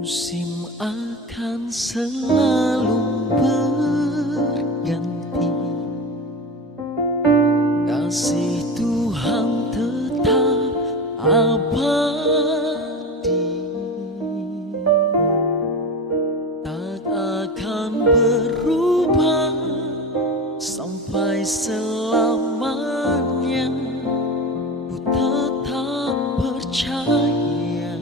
Musim akan selalu berganti, kasih Tuhan tetap abadi, tak akan berubah sampai selamanya. Ku tetap percaya,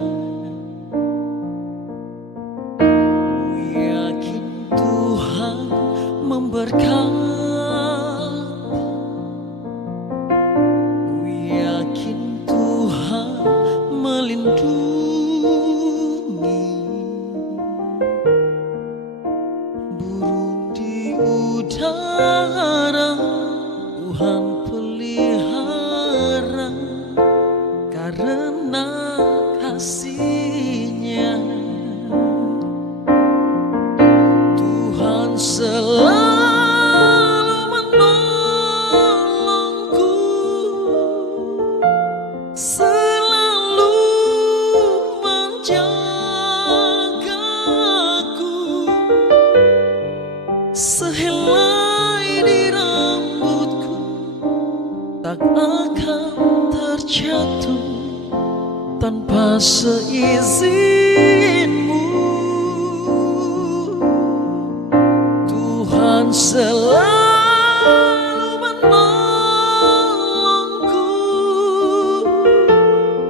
memberkati. Ku yakin Tuhan melindungi, burung di udara Tuhan pelihara, karena kasih-Nya Tuhan selalu sehelai di rambutku tak akan terjatuh tanpa seizinmu. Tuhan selalu menolongku,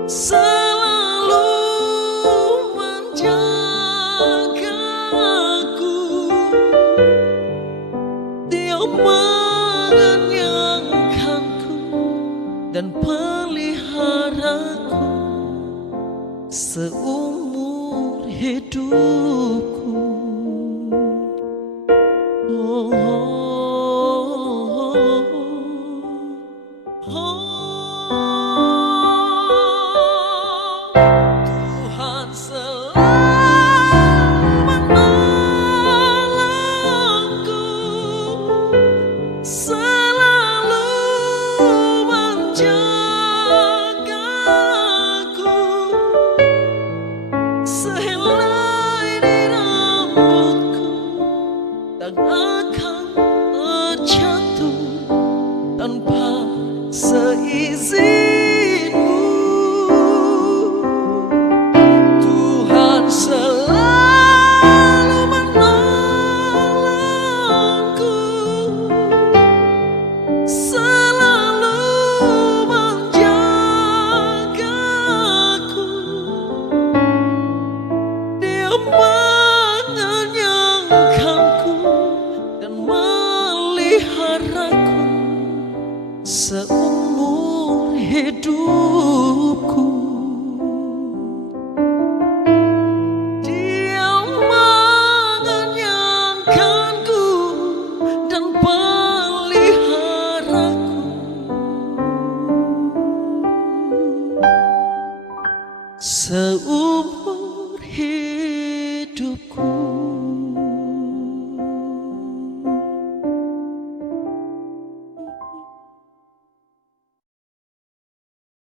selalu menjagaku. Dia mengenyangkanku dan peliharaku seumur hidupku. Oh, oh, oh, oh. Tuhan selalu menolongku, selalu menjagaku, sehelai di rambutku tak akan terjatuh tanpa seizinmu. Tuhan selalu menolongku, selalu menjagaku. Dia mengenyangkanku dan meliharaku seumur hidup.